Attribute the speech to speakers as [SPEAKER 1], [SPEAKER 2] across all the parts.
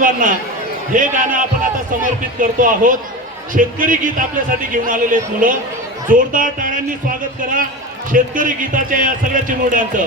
[SPEAKER 1] मुलांना हे गाणं आपण आता समर्पित करतो आहोत. शेतकरी गीत आपल्यासाठी घेऊन आलेले आहेत मुलं. जोरदार टाळ्यांनी स्वागत करा. शेतकरी गीताच्या या सगळ्या चिमुरड्यांचं.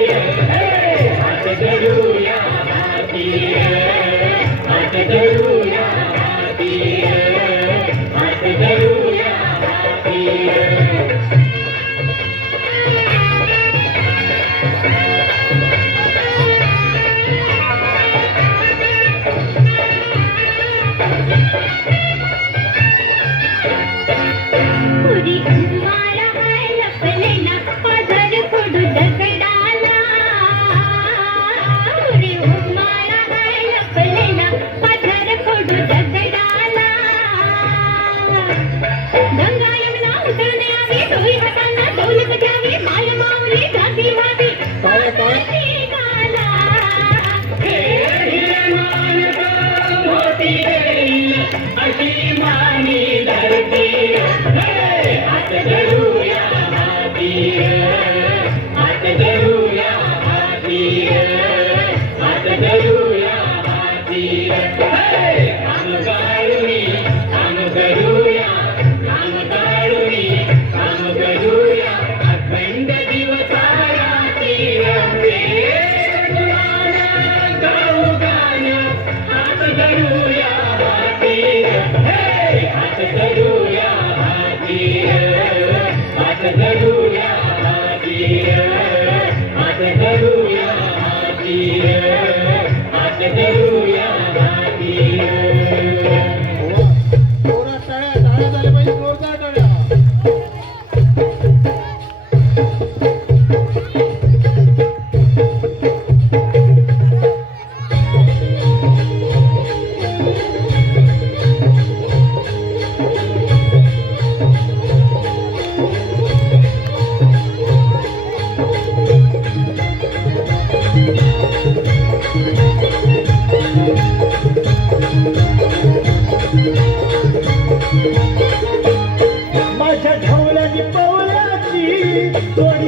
[SPEAKER 2] Happy, happy.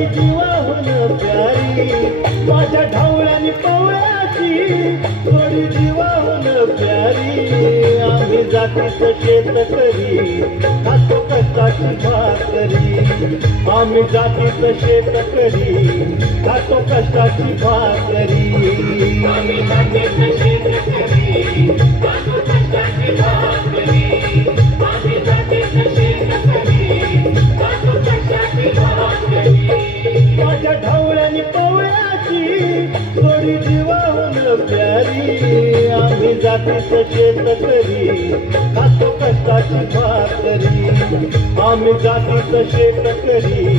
[SPEAKER 2] जीवाहून प्यारी. माझ्या ढावळानी प्यारी. आम्ही जातीचं शेत करी खातो कष्टाची भाकरी आम्ही जातीचं शेत करी खातो कष्टाची भाकरी
[SPEAKER 3] आम्ही जातीचं वाटत शेत तरी खातो कष्टाची भाकरी
[SPEAKER 2] आम्ही जातीत शेत करी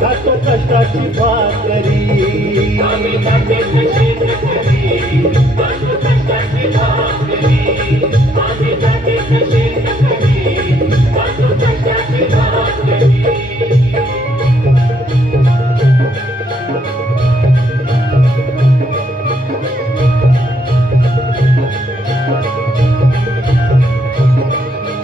[SPEAKER 2] खातो कष्टाची भाकरी आम्ही जातीत शेत करी खातो कष्टाची भाकरी.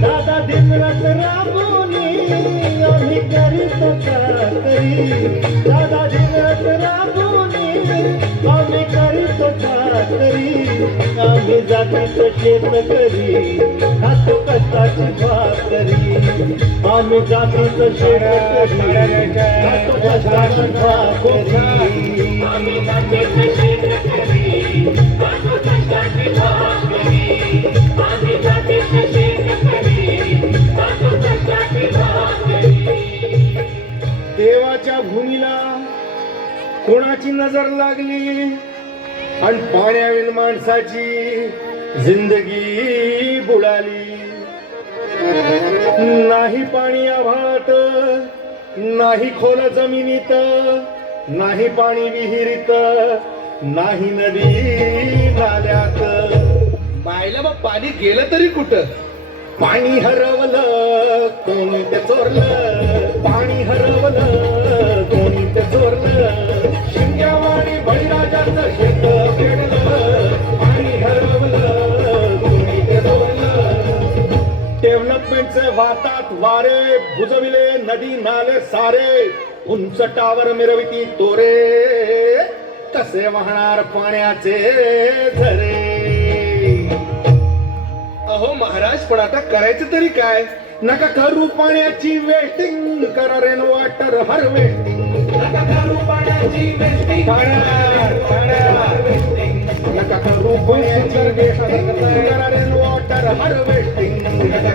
[SPEAKER 4] दादा दिनरात राबवणी आम्ही करीत चाकरी. दादा दिनरात राबवणी आम्ही करीत चाकरी. आम्ही जातीत शेत करी खातो कष्टाची भाकरी. आम्ही जातीत शेत करी खातो कष्टाची भाकरी. आम्ही जातीत शेत कोणाची नजर लागली आणि पाण्याविन माणसाची जिंदगी बुडाली. नाही पाणी आभाळात नाही खोल जमिनीत नाही पाणी विहिरीत नाही नदी नाल्यात.
[SPEAKER 5] मायला मग पाणी गेलं तरी कुठं?
[SPEAKER 4] पाणी हरवलं कोणी ते चोरलं. पाणी हरवलं वातात वारे बुजविले नदी नाले सारे. उंच टावर मिरविती तोरे. कसे वाहणार पाण्याचे झरे?
[SPEAKER 5] अहो महाराज पण आता करायचं तरी काय?
[SPEAKER 4] नका करू पाण्याची वेटिंग करा रेन वॉटर हार्वेस्टिंग नका करू पाण्याची वेस्टिंग नका करू पाण्याची वेस्टिंग करा रेन वॉटर हार्वेस्टिंग नका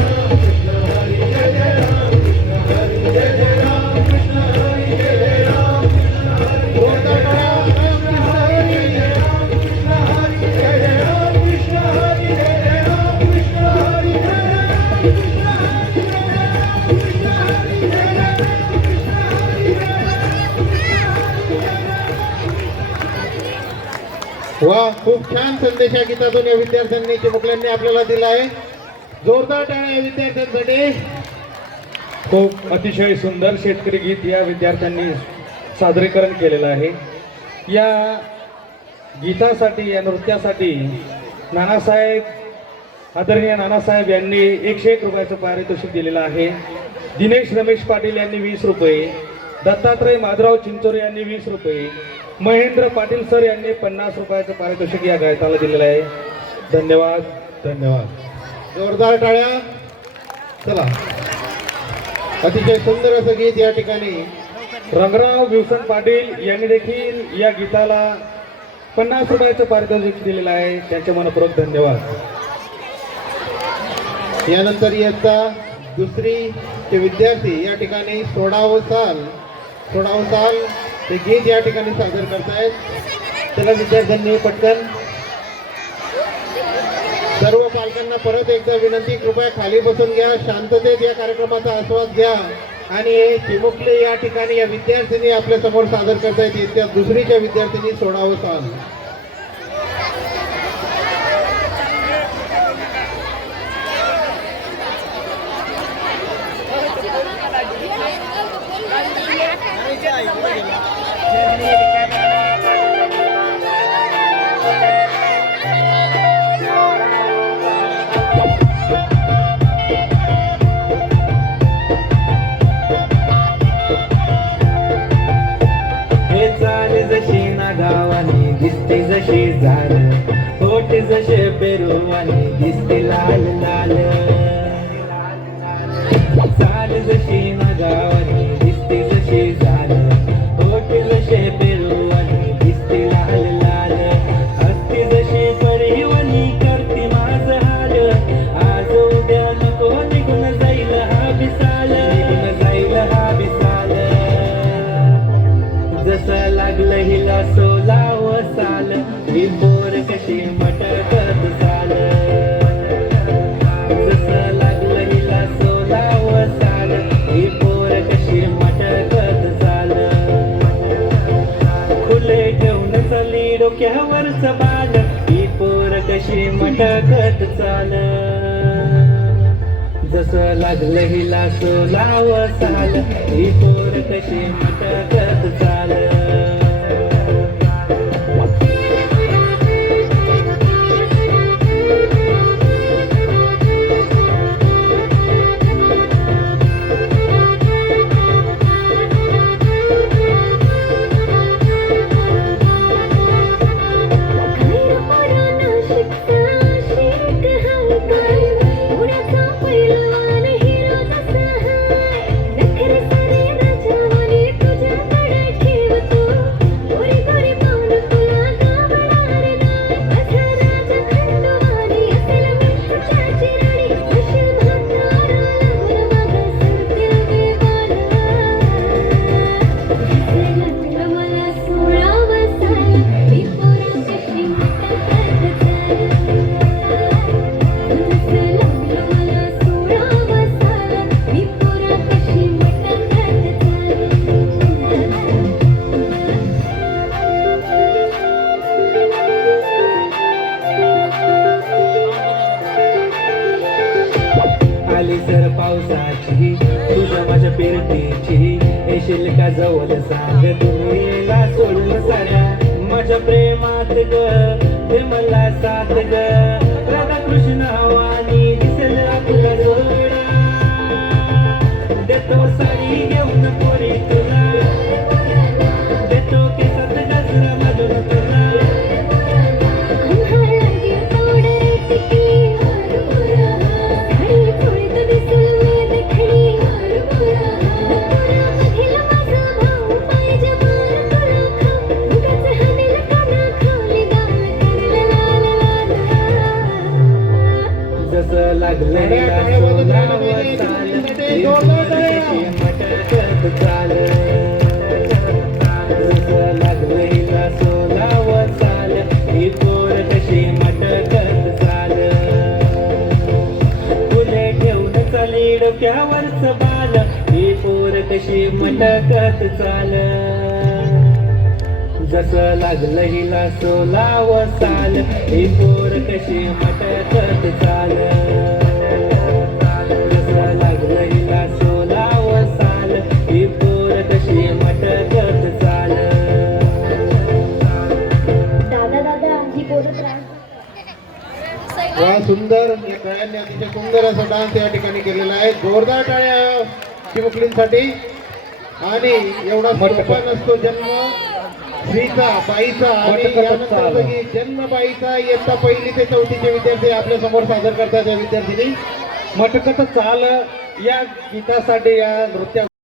[SPEAKER 6] वा खूप छान संदेश या गीतातून या विद्यार्थ्यांनी चिमुकल्यांनी आपल्याला दिला आहे जोरदार टाळ्या या विद्यार्थ्यांसाठी.
[SPEAKER 7] खूप अतिशय सुंदर शेतकरी गीत या विद्यार्थ्यांनी सादरीकरण केलेलं आहे. या गीतासाठी या नृत्यासाठी नानासाहेब आदरणीय नानासाहेब यांनी एकशे एक रुपयाचं पारितोषिक दिलेलं आहे. दिनेश रमेश पाटील यांनी वीस रुपये. दत्तात्रय माधुराव चिंचोरे यांनी वीस रुपये. महेंद्र पाटील सर यांनी पन्नास रुपयाचं पारितोषिक या गायकाला दिलेलं आहे. धन्यवाद.
[SPEAKER 6] धन्यवाद. जोरदार टाळ्या. चला. अतिशय सुंदर असं गीत या ठिकाणी.
[SPEAKER 7] रंगराव विवसन पाटील यांनी देखील या गीताला पन्नास रुपयाचं पारितोषिक दिलेलं आहे. त्यांचे मनपूर्वक धन्यवाद.
[SPEAKER 6] यानंतर इयत्ता दुसरी ते विद्यार्थी या ठिकाणी सोळावं साल सोळावं साल ते गीत या ठिकाणी सादर करतायत. त्याला विद्यार्थ्यांनी पटकन सर्व पालकांना परत एकदा विनंती कृपया खाली बसून घ्या. शांततेत या कार्यक्रमाचा आस्वाद घ्या आणि हे चिमुकले या ठिकाणी या विद्यार्थ्यांनी आपल्यासमोर सादर करतायत. त्या दुसरीच्या विद्यार्थ्यांनी सोडावं साल
[SPEAKER 2] झाल जसे दिसते लाल लाल. जशी नगावाने दिसते जसे जसे दिसते लाल लाल. परिवणी करते माझ हाल. आज उद्या नको निघून जाईल हा
[SPEAKER 8] बिसाल निघून जाईल हा बिसाल जसं लागलं हिला सो खटखट चाल जस लागल हिला सोलाव साल चाल ही पोर कशी मटकत
[SPEAKER 2] चाल जाशील का जवळ सांग तुम्हीला सोडून साऱ्या माझ्या प्रेमात ग ते मला साथ ग. डोक्यावरच बाल हे पोर कशी मटकत चाल? जसं लागलं हिला सोलाव साल ही पोर कशी मटकत चाल?
[SPEAKER 6] सुंदर या अतिशय सुंदर असा डान्स या ठिकाणी केलेला आहे. जोरदार टाळ्या चिमुकलींसाठी आणि एवढा सोपा नसतो जन्म. स्त्रीचा बाईचा आणि यानंतर जन्म बाईचा इयत्ता पहिली ते चौथीचे विद्यार्थी आपल्यासमोर सादर करतात या विद्यार्थिनी.
[SPEAKER 7] मटकत चाल. या गीतासाठी या नृत्या